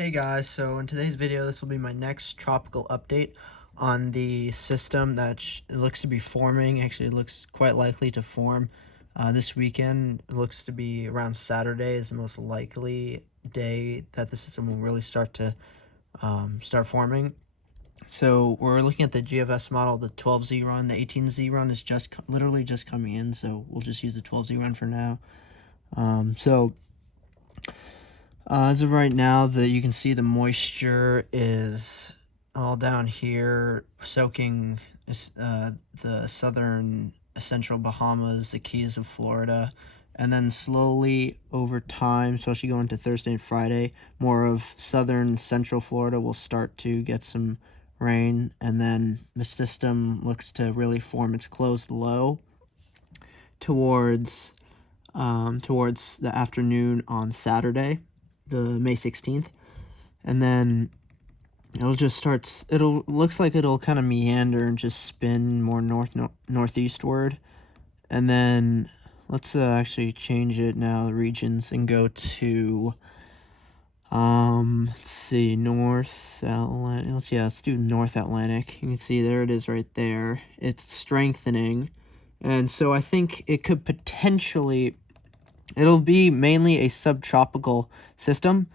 Hey guys, so in today's video this will be my next tropical update on the system that it looks to be forming. Actually, it looks quite likely to form this weekend. It looks to be around Saturday is the most likely day that the system will really start to start forming. So we're looking at the GFS model. The 12Z run, the 18Z run is literally just coming in, so we'll just use the 12Z run for now. As of right now, you can see the moisture is all down here, soaking the southern central Bahamas, the Keys of Florida, and then slowly over time, especially going to Thursday and Friday, more of southern central Florida will start to get some rain, and then the system looks to really form its closed low towards the afternoon on Saturday, the May 16th, and then looks like it'll kind of meander and just spin more northeastward, and then let's actually change it now, the regions, and go to let's see, North Atlantic. Let's do North Atlantic. You can see there it is right there. It's strengthening, and so I think it could potentially. It'll be mainly a subtropical system,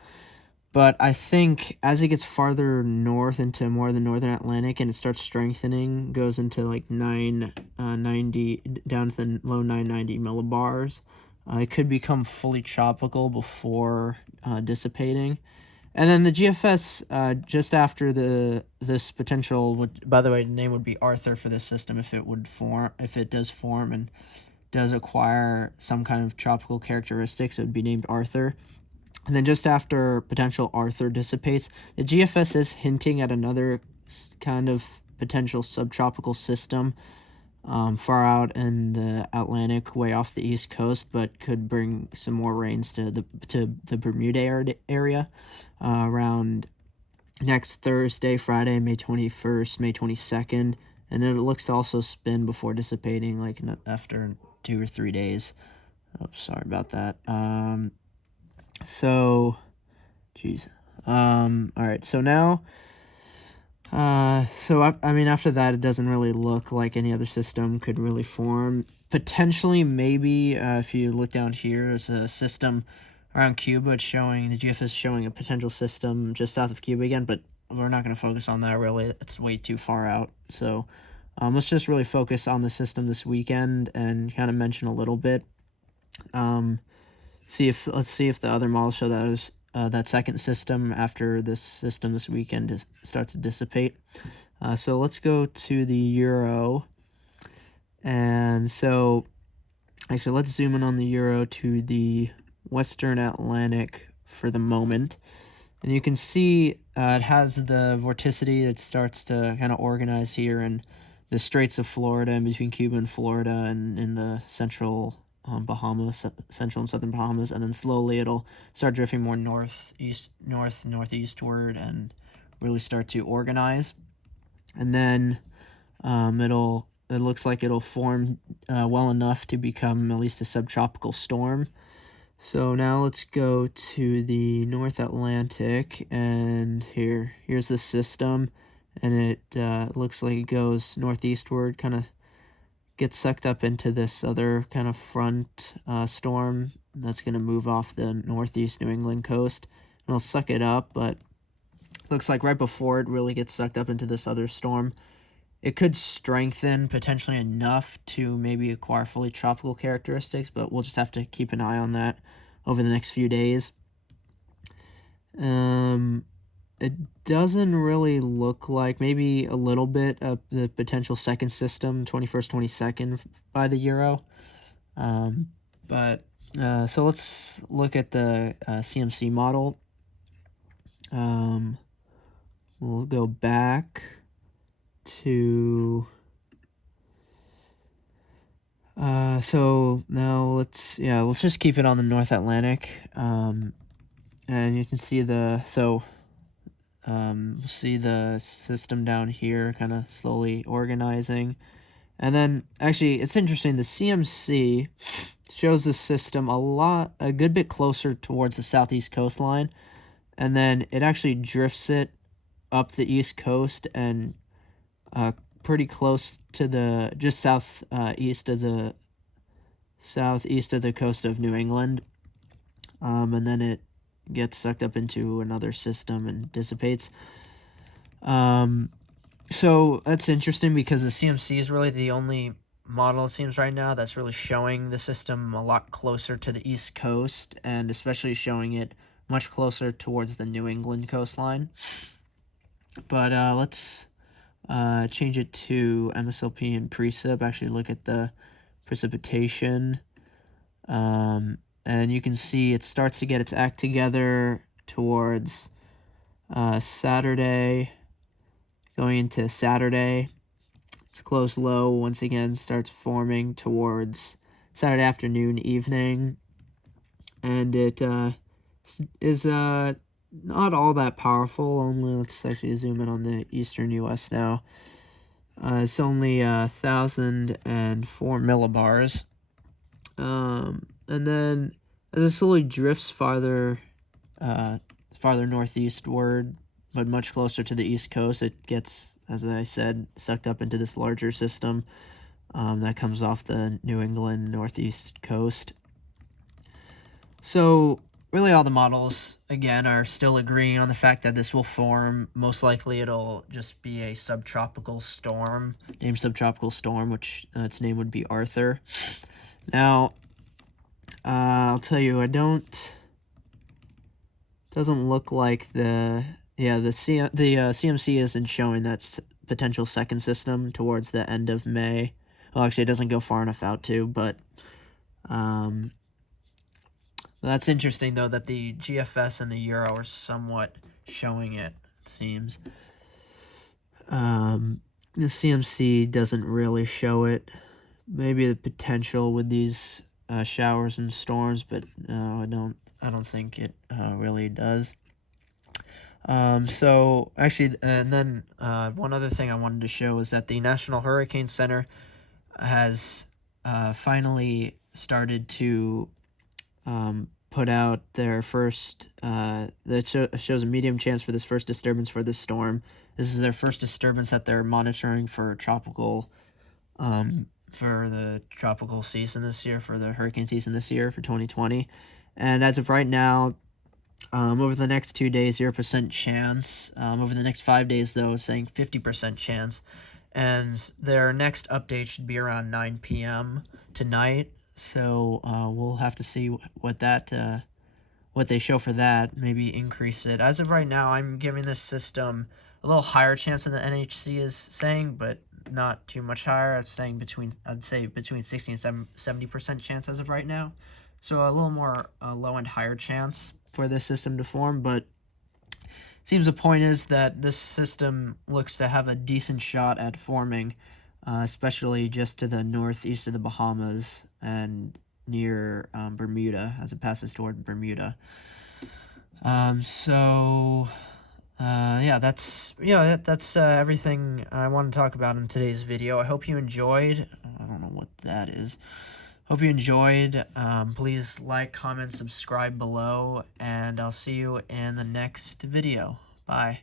but I think as it gets farther north into more of the northern Atlantic and it starts strengthening, goes into like 990 down to the low 990 millibars, it could become fully tropical before dissipating. And then the GFS, just after this potential would, by the way, the name would be Arthur for this system if it does form and does acquire some kind of tropical characteristics, it would be named Arthur. And then just after potential Arthur dissipates, the GFS is hinting at another kind of potential subtropical system far out in the Atlantic, way off the east coast, but could bring some more rains to the Bermuda area around next Thursday, Friday, May 21st, May 22nd. And it looks to also spin before dissipating, like after 2 or 3 days. Oh, sorry about that. All right, so now, I mean, after that, it doesn't really look like any other system could really form. Potentially, maybe, if you look down here, there's a system around Cuba. It's showing, the GFS is showing a potential system just south of Cuba again, but we're not going to focus on that, really. It's way too far out, so let's just really focus on the system this weekend and kind of mention a little bit. Let's see if the other models show that second system after this system this weekend starts to dissipate. So let's go to the Euro, and so actually let's zoom in on the Euro to the Western Atlantic for the moment. And you can see it has the vorticity that starts to kind of organize here in the Straits of Florida, in between Cuba and Florida, and in the central Bahamas, central and southern Bahamas, and then slowly it'll start drifting more northeastward and really start to organize. And then it looks like it'll form well enough to become at least a subtropical storm. So now let's go to the North Atlantic, and here's the system, and it looks like it goes northeastward, kind of gets sucked up into this other kind of front storm that's going to move off the northeast New England coast, and it'll suck it up, but looks like right before it really gets sucked up into this other storm, it could strengthen potentially enough to maybe acquire fully tropical characteristics, but we'll just have to keep an eye on that over the next few days. It doesn't really look like, maybe a little bit of the potential second system, 21st, 22nd by the Euro. So let's look at the CMC model. We'll go back to so now let's just keep it on the North Atlantic, and you can see see the system down here kind of slowly organizing. And then actually it's interesting, the CMC shows the system a good bit closer towards the southeast coastline, and then it actually drifts it up the east coast and pretty close to the just southeast of the coast of New England, and then it gets sucked up into another system and dissipates. So that's interesting because the CMC is really the only model, it seems, right now that's really showing the system a lot closer to the East Coast, and especially showing it much closer towards the New England coastline. But let's change it to MSLP and precip, actually look at the precipitation. And you can see it starts to get its act together towards Saturday, going into Saturday. Its close low once again starts forming towards Saturday afternoon, evening, and it is not all that powerful. Only, let's actually zoom in on the eastern U.S. now. It's only 1,004 millibars. And then as it slowly drifts farther northeastward, but much closer to the East Coast, it gets, as I said, sucked up into this larger system that comes off the New England northeast coast. So really all the models, again, are still agreeing on the fact that this will form. Most likely it'll just be a subtropical storm, named Subtropical Storm, which its name would be Arthur. Now, I'll tell you, doesn't look like the CMC isn't showing that potential second system towards the end of May. Well, actually, it doesn't go far enough out to, but that's interesting, though, that the GFS and the Euro are somewhat showing it seems. The CMC doesn't really show it. Maybe the potential with these showers and storms, but I don't think it really does. So actually, and then one other thing I wanted to show is that the National Hurricane Center has finally started to put out their first, that shows a medium chance for this first disturbance for this storm. This is their first disturbance that they're monitoring for tropical, for the tropical season this year, for the hurricane season this year for 2020. And as of right now, over the next 2 days, 0% chance. Over the next 5 days, though, saying 50% chance. And their next update should be around 9 p.m. tonight. So we'll have to see what they show for that. Maybe increase it. As of right now, I'm giving this system a little higher chance than the NHC is saying, but not too much higher. I'd say between 60 and 70% chance as of right now. So a little more low and higher chance for this system to form, but it seems the point is that this system looks to have a decent shot at forming, especially just to the northeast of the Bahamas and near Bermuda as it passes toward Bermuda. That's everything I want to talk about in today's video. I hope you enjoyed. I don't know what that is. Hope you enjoyed. Please like, comment, subscribe below, and I'll see you in the next video. Bye.